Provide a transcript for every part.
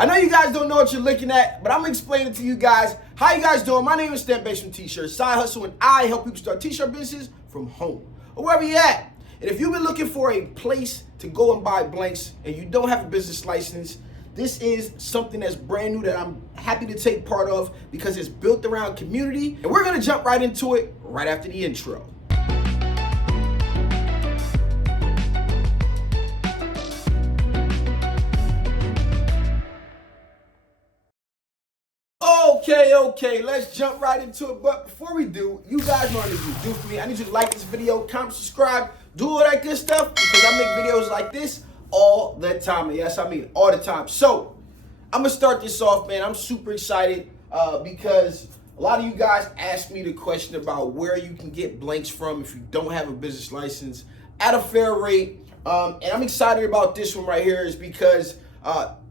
I know you guys don't know what you're looking at, but I'm gonna explain it to you guys. How you guys doing? My name is Sublimation from T-Shirts, Side Hustle, and I help people start t-shirt businesses from home or wherever you're at. And if you've been looking for a place to go and buy blanks and you don't have a business license, this is something that's brand new that I'm happy to take part of because it's built around community. And we're gonna jump right into it right after the intro. Okay, let's jump right into it. But before we do, you guys know what I need you to do for me. I need you to like this video, comment, subscribe, do all that good stuff because I make videos like this all the time. And yes, I mean all the time. So I'm gonna start this off, man. I'm super excited because a lot of you guys asked me the question about where you can get blanks from if you don't have a business license at a fair rate. And I'm excited about this one right here is because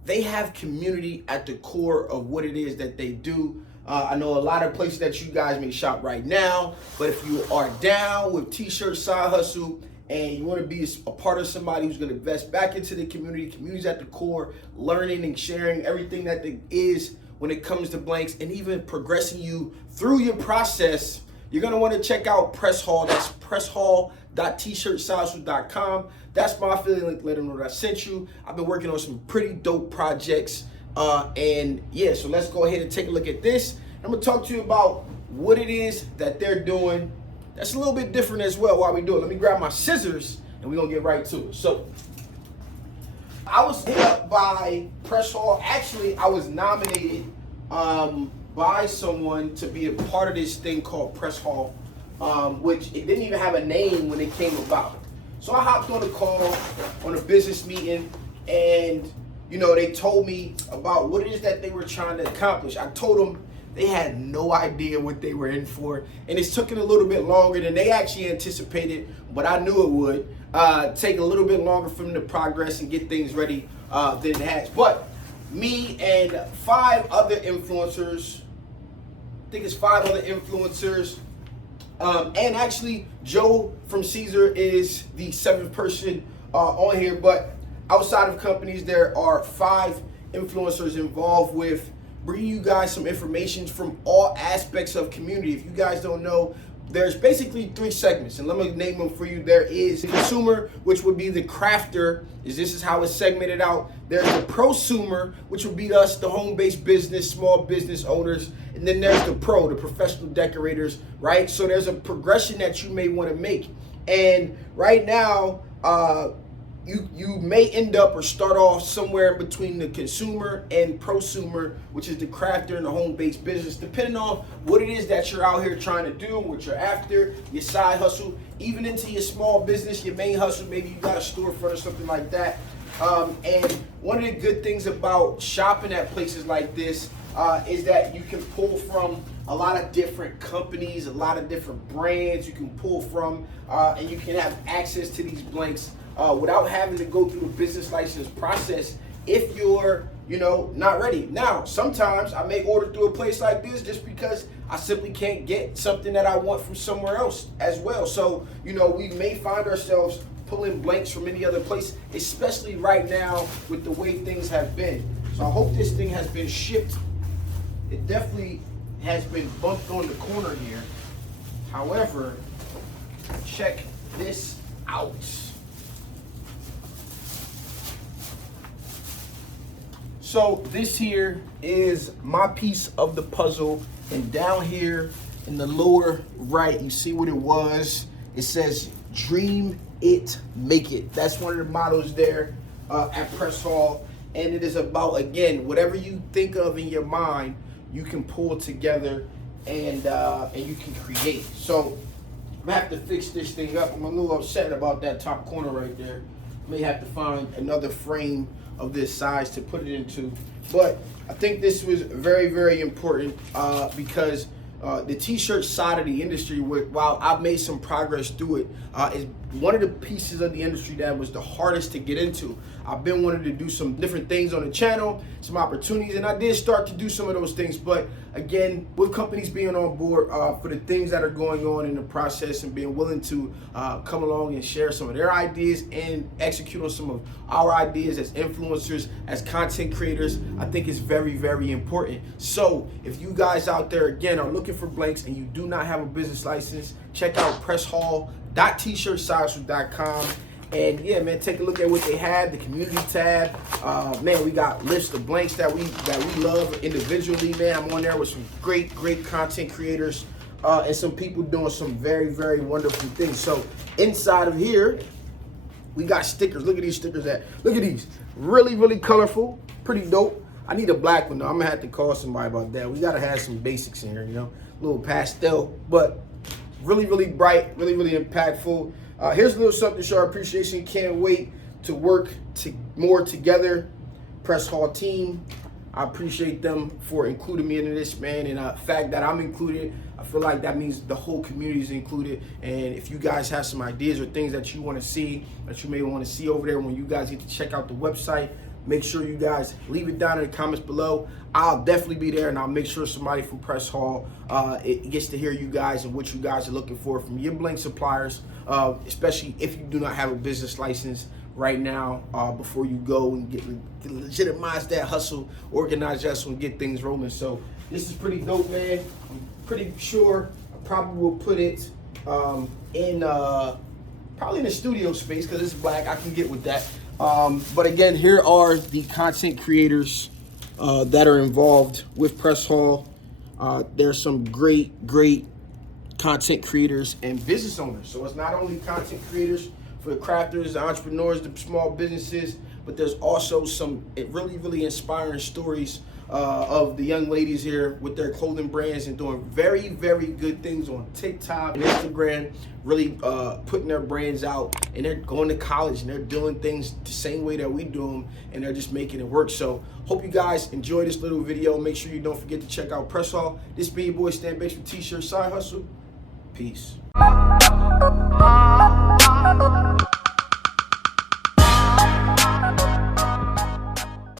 they have community at the core of what it is that they do. I know a lot of places that you guys may shop right now, but if you are down with T-shirt Side Hustle and you want to be a part of somebody who's going to invest back into the community's at the core, learning and sharing everything that there is when it comes to blanks and even progressing you through your process, you're going to want to check out Press Hall. That's presshall.tshirtsidehustle.com. That's my affiliate link. Let them know that I sent you. I've been working on some pretty dope projects. And yeah, so let's go ahead and take a look at this. I'm gonna talk to you about what it is that they're doing that's a little bit different as well while we do it. Let me grab my scissors and we're gonna get right to it. So I was hit up by Press Hall. Actually, I was nominated by someone to be a part of this thing called Press Hall, which it didn't even have a name when it came about. So I hopped on a call on a business meeting and you know, they told me about what it is that they were trying to accomplish. I told them they had no idea what they were in for, and it's taken a little bit longer than they actually anticipated, but I knew it would take a little bit longer for them to progress and get things ready than it has. But me and 5 other influencers, I think it's 5 other influencers, and actually Joe from Caesar is the 7th person on here, but outside of companies, there are 5 influencers involved with bringing you guys some information from all aspects of community. If you guys don't know, there's basically 3 segments, and let me name them for you. There is the consumer, which would be the crafter. This is how it's segmented out. There's the prosumer, which would be us, the home-based business, small business owners. And then there's the pro, the professional decorators, right? So there's a progression that you may want to make. And right now, you may end up or start off somewhere in between the consumer and prosumer, which is the crafter and the home-based business, depending on what it is that you're out here trying to do, what you're after, your side hustle, even into your small business, your main hustle. Maybe you got a storefront or something like that. And one of the good things about shopping at places like this is that you can pull from a lot of different companies, a lot of different brands you can pull from, and you can have access to these blanks without having to go through the business license process if you're, not ready. Now, sometimes I may order through a place like this just because I simply can't get something that I want from somewhere else as well. So, we may find ourselves pulling blanks from any other place, especially right now with the way things have been. So I hope this thing has been shipped. It definitely has been bumped on the corner here. However, check this out. So this here is my piece of the puzzle, and down here in the lower right, you see what it was. It says, dream it, make it. That's one of the mottos there at Press Hall. And it is about, again, whatever you think of in your mind, you can pull together and you can create. So I'm gonna have to fix this thing up. I'm a little upset about that top corner right there. May have to find another frame of this size to put it into. But I think this was very, very important because the t-shirt side of the industry, while I've made some progress through it, is one of the pieces of the industry that was the hardest to get into. I've been wanting to do some different things on the channel, some opportunities, and I did start to do some of those things. But again, with companies being on board for the things that are going on in the process and being willing to come along and share some of their ideas and execute on some of our ideas as influencers, as content creators, I think is very, very important. So if you guys out there, again, are looking for blanks and you do not have a business license, check out presshall.tshirtsizehustle.com. And yeah, man, take a look at what they have, the community tab. Man, we got lists of blanks that we love individually, man. I'm on there with some great content creators and some people doing some very, very wonderful things. So inside of here, we got stickers. Look at these stickers. Look at these. Really colorful. Pretty dope. I need a black one though. I'm gonna have to call somebody about that. We gotta have some basics in here, you know, a little pastel, but really bright, really impactful. Here's a little something to show our appreciation. Can't wait to work more together. Press Hall team, I appreciate them for including me into this, man. And the fact that I'm included, I feel like that means the whole community is included. And if you guys have some ideas or things that you want to see, that you may want to see over there when you guys get to check out the website, make sure you guys leave it down in the comments below. I'll definitely be there, and I'll make sure somebody from Press Hall it gets to hear you guys and what you guys are looking for from your blank suppliers, especially if you do not have a business license right now, before you go and get legitimize that hustle, organize that hustle, and get things rolling. So this is pretty dope, man. I'm pretty sure I probably will put it in probably in the studio space because it's black. I can get with that. But again, here are the content creators that are involved with Press Hall. There's some great content creators and business owners. So it's not only content creators for the crafters, the entrepreneurs, the small businesses, but there's also some really inspiring stories of the young ladies here with their clothing brands and doing very good things on TikTok and Instagram, really putting their brands out, and they're going to college and they're doing things the same way that we do them, and they're just making it work. So hope you guys enjoy this little video. Make sure you don't forget to check out Press Hall. This be your boy Stan Bakes with T-Shirt Side Hustle. Peace.